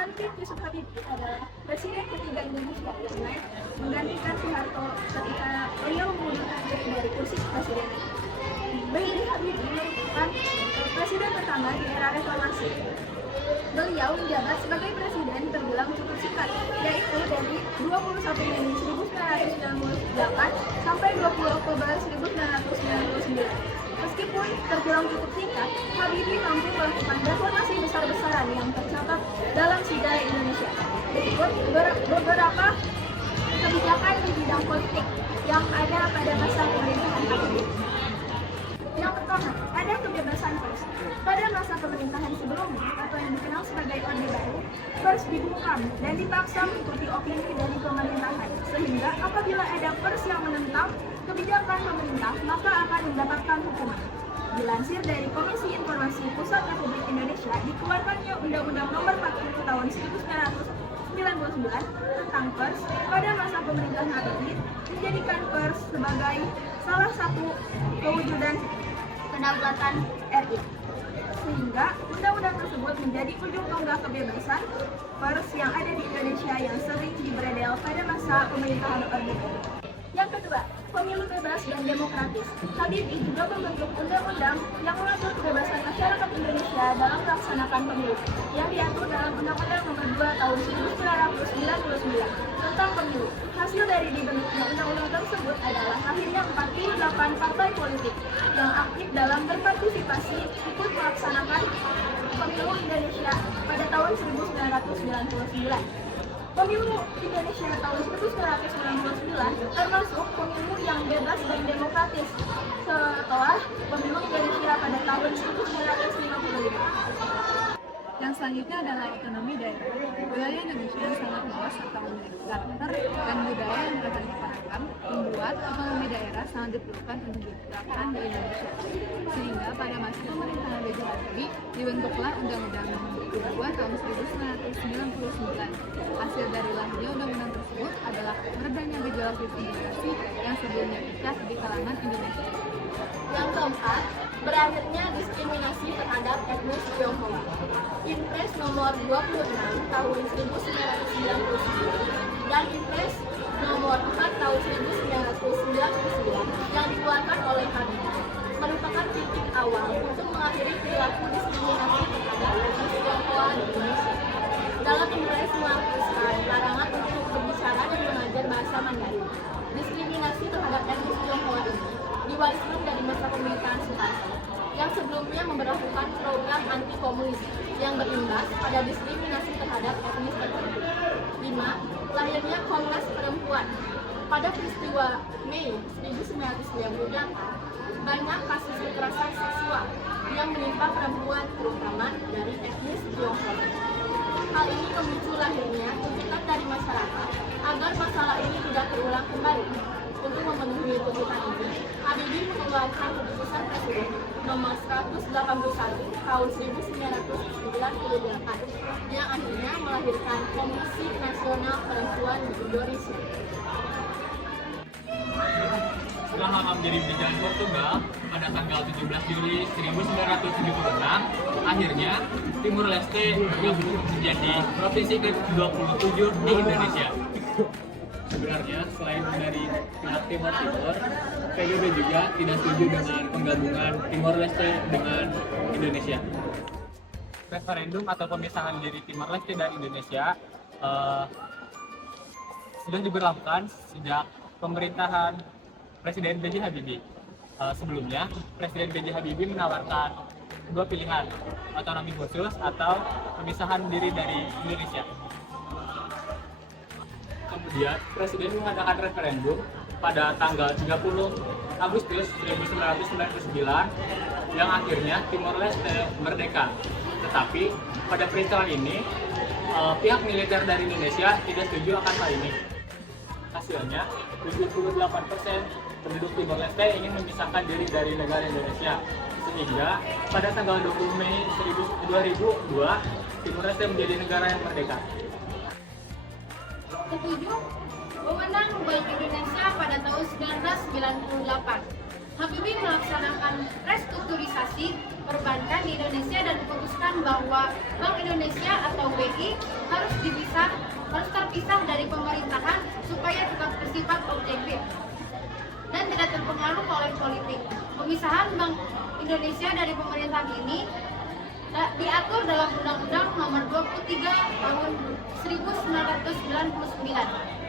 Jalaluddin Yusuf Habibie adalah presiden ketiga Indonesia yang naik menggantikan Soeharto ketika beliau mengundurkan diri dari kursi presiden. B.J. Habibie merupakan presiden pertama di era reformasi. Beliau menjabat sebagai presiden terbilang cukup singkat, yaitu dari 21 Mei 1998 sampai 20 Oktober 1999. Meskipun terbilang cukup singkat, Habibie mampu melakukan reformasi besar-besaran yang tercatat dalam sejarah Indonesia. Berikut beberapa kebijakan di bidang politik yang ada pada masa pemerintahan Habibie. Yang pertama, ada kebebasan pers. Pada masa pemerintahan sebelumnya, atau yang dikenal sebagai Orde Baru, pers dibungkam dan dipaksa mengikuti opini dari pemerintahan, sehingga apabila ada pers yang menentang kebijakan pemerintah, maka akan mendapatkan hukuman. Dilansir dari Komisi Informasi Pusat Republik Indonesia, dikeluarkannya Undang-Undang Nomor 40 Tahun 1999 tentang pers pada masa pemerintahan Habibie, menjadikan pers sebagai salah satu kewujudan kedaulatan RI. Sehingga undang-undang tersebut menjadi ujung tonggak kebebasan pers yang ada di Indonesia yang sering diberedel pada masa pemerintahan Orde Baru. Yang kedua, pemilu bebas dan demokratis. Habibie juga membentuk undang-undang yang mengatur kebebasan masyarakat Indonesia dalam melaksanakan pemilu, yang diatur dalam Undang-Undang Nomor 2 Tahun 1999 tentang pemilu. Hasil dari dibentuknya undang-undang tersebut adalah akhirnya 48 partai politik yang aktif dalam berpartisipasi ikut melaksanakan pemilu Indonesia pada tahun 1999. Pemilu Indonesia tahun 1999 termasuk pemilu yang bebas dan demokratis setelah pemilu Indonesia pada tahun 1955. Yang selanjutnya adalah otonomi daerah. Wilayah Indonesia yang sangat luas serta memiliki karakter dan budaya yang beragam, membuat otonomi daerah sangat diperlukan untuk diterapkan di Indonesia. Sehingga pada masa pemerintahan B.J. Habibie dibentuklah Undang-Undang Nomor 22 Tahun 1999. Hasil dari lahirnya undang-undang tersebut adalah meredanya gejolak diskriminasi yang sebelumnya pecah di kalangan Indonesia. Yang keempat, berakhirnya diskriminasi terhadap etnis Tionghoa. Impres nomor 26 tahun 1999 dan Impres nomor 4 tahun 1999 yang dikeluarkan oleh Habibie merupakan titik awal untuk mengakhiri perilaku diskriminasi terhadap etnis Tionghoa di Indonesia. Dalam Impres mengharuskan larangan untuk berbicara dan mengajar bahasa Mandarin. Diskriminasi terhadap etnis Tionghoa ini diwariskan dari masa pemerintahan Soeharto yang sebelumnya memberlakukan program anti-komunis yang berimbas pada diskriminasi terhadap etnis tertentu. 5. Lahirnya Komnas Perempuan. Pada peristiwa Mei 1998, banyak kasus kekerasan seksual yang menimpa perempuan terutama dari etnis Tionghoa. Hal ini memicu lahirnya tuntutan dari masyarakat agar masalah ini tidak terulang kembali. Untuk memenuhi tuntutan ini, Habibie mengeluarkan keputusan Presiden nomor 181 tahun 1998 yang akhirnya melahirkan Komisi Nasional Perempuan di Indonesia. Setelah lama menjadi penjajahan Portugal, pada tanggal 17 Juli 1976, akhirnya Timur Leste bergabung menjadi provinsi ke-27 di Indonesia. Sebenarnya, selain dari pihak Timur Timur, PBB juga tidak setuju dengan penggabungan Timor Leste dengan Indonesia. Referendum atau pemisahan dari Timor Leste dan Indonesia sudah diberlakukan sejak pemerintahan Presiden B.J. Habibie. Sebelumnya, Presiden B.J. Habibie menawarkan dua pilihan, otonomi khusus atau pemisahan diri dari Indonesia. Kemudian, Presiden mengadakan referendum pada tanggal 30 Agustus 1999 yang akhirnya Timor Leste merdeka. Tetapi pada peristiwa ini, pihak militer dari Indonesia tidak setuju akan hal ini. Hasilnya, 78% penduduk Timor Leste ingin memisahkan diri dari negara Indonesia. Sehingga pada tanggal 20 Mei 2002, Timor Leste menjadi negara yang merdeka. Ketujuh, wewenang Bank Indonesia pada tahun 1998. Habibie melaksanakan restrukturisasi perbankan di Indonesia dan memutuskan bahwa Bank Indonesia atau BI harus terpisah dari pemerintahan supaya tetap bersifat objektif dan tidak terpengaruh oleh politik. Pemisahan Bank Indonesia dari pemerintahan ini diatur dalam Undang-Undang Nomor 23 Tahun 1999.